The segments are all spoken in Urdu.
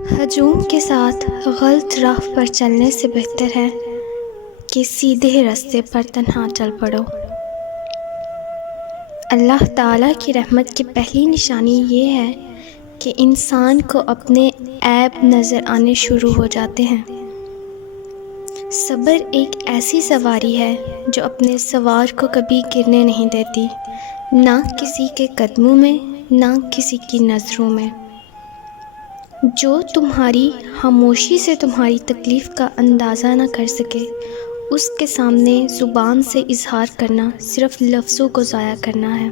ہجوم کے ساتھ غلط راہ پر چلنے سے بہتر ہے کہ سیدھے راستے پر تنہا چل پڑو۔ اللہ تعالیٰ کی رحمت کی پہلی نشانی یہ ہے کہ انسان کو اپنے عیب نظر آنے شروع ہو جاتے ہیں۔ صبر ایک ایسی سواری ہے جو اپنے سوار کو کبھی گرنے نہیں دیتی، نہ کسی کے قدموں میں، نہ کسی کی نظروں میں۔ جو تمہاری خاموشی سے تمہاری تکلیف کا اندازہ نہ کر سکے، اس کے سامنے زبان سے اظہار کرنا صرف لفظوں کو ضائع کرنا ہے۔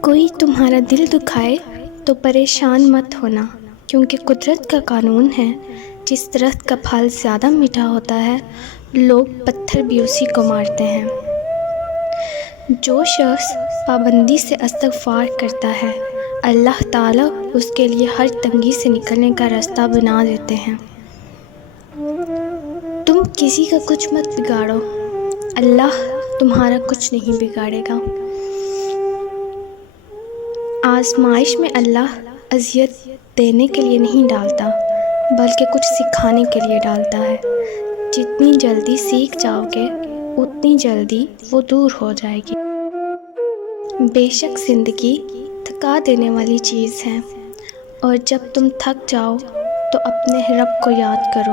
کوئی تمہارا دل دکھائے تو پریشان مت ہونا، کیونکہ قدرت کا قانون ہے، جس درخت کا پھل زیادہ میٹھا ہوتا ہے، لوگ پتھر بھی اسی کو مارتے ہیں۔ جو شخص پابندی سے استغفار کرتا ہے، اللہ تعالیٰ اس کے لیے ہر تنگی سے نکلنے کا راستہ بنا دیتے ہیں۔ تم کسی کا کچھ مت بگاڑو، اللہ تمہارا کچھ نہیں بگاڑے گا۔ آزمائش میں اللہ اذیت دینے کے لیے نہیں ڈالتا، بلکہ کچھ سکھانے کے لیے ڈالتا ہے۔ جتنی جلدی سیکھ جاؤ گے، اتنی جلدی وہ دور ہو جائے گی۔ بے شک زندگی تھکا دینے والی چیز ہے، اور جب تم تھک جاؤ تو اپنے رب کو یاد کرو،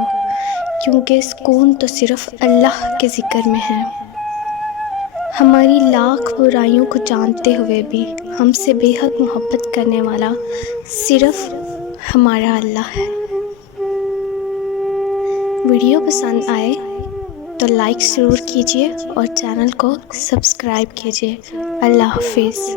کیونکہ سکون تو صرف اللہ کے ذکر میں ہے۔ ہماری لاکھ برائیوں کو جانتے ہوئے بھی ہم سے بے حد محبت کرنے والا صرف ہمارا اللہ ہے۔ ویڈیو پسند آئے تو لائک ضرور کیجیے اور چینل کو سبسکرائب کیجیے۔ اللہ حافظ۔